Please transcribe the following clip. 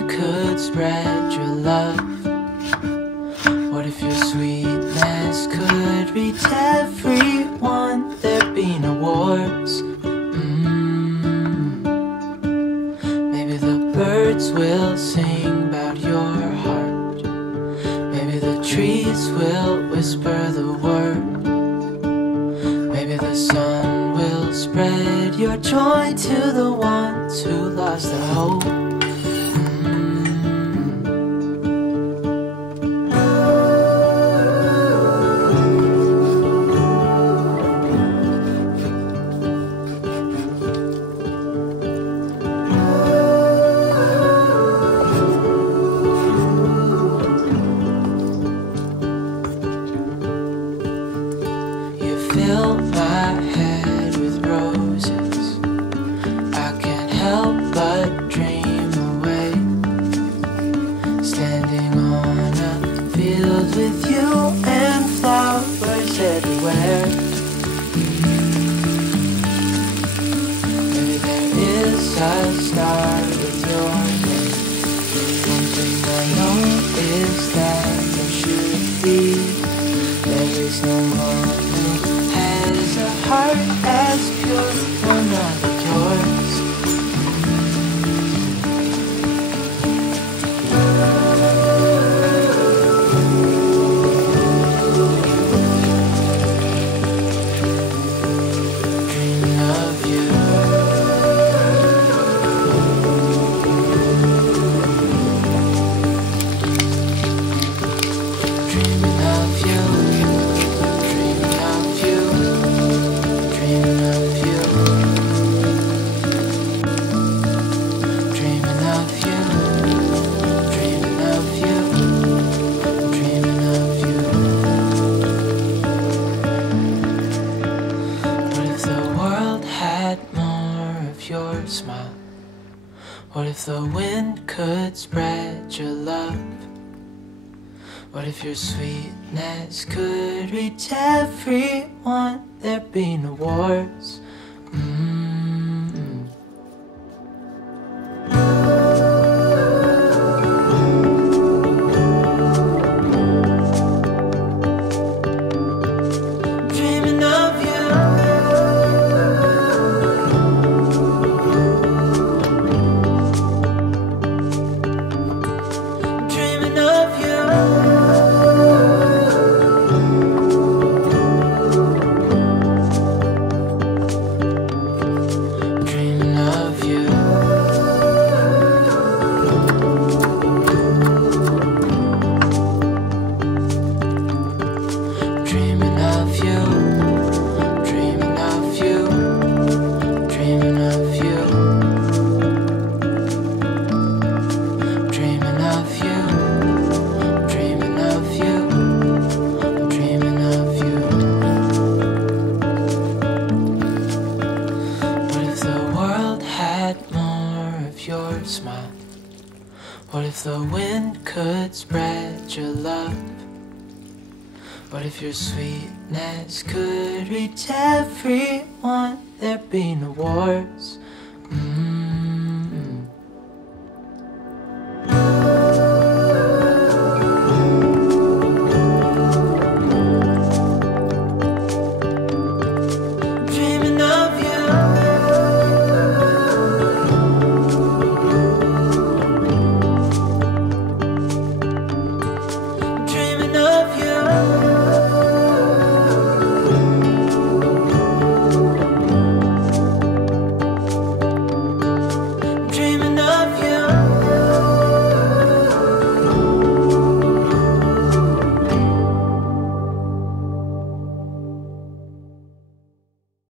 wind could spread your love? What if your sweetness could reach everyone? There'd be no wars. Maybe the birds will sing about your heart. Maybe the trees will whisper the word. Maybe the sun will spread your joy to the ones who lost their hope. Fill my head with roses. I can't help but dream away, standing on a field with you and flowers everywhere. Maybe there is a star with your name. One thing I know is that there should be. There is no one a heart as pure, one like yours. Dreaming of you. Dreaming of you. What if the wind could spread your love? What if your sweetness could reach everyone? There'd be no wars. What if the wind could spread your love? What if your sweetness could reach everyone? There'd be no wars.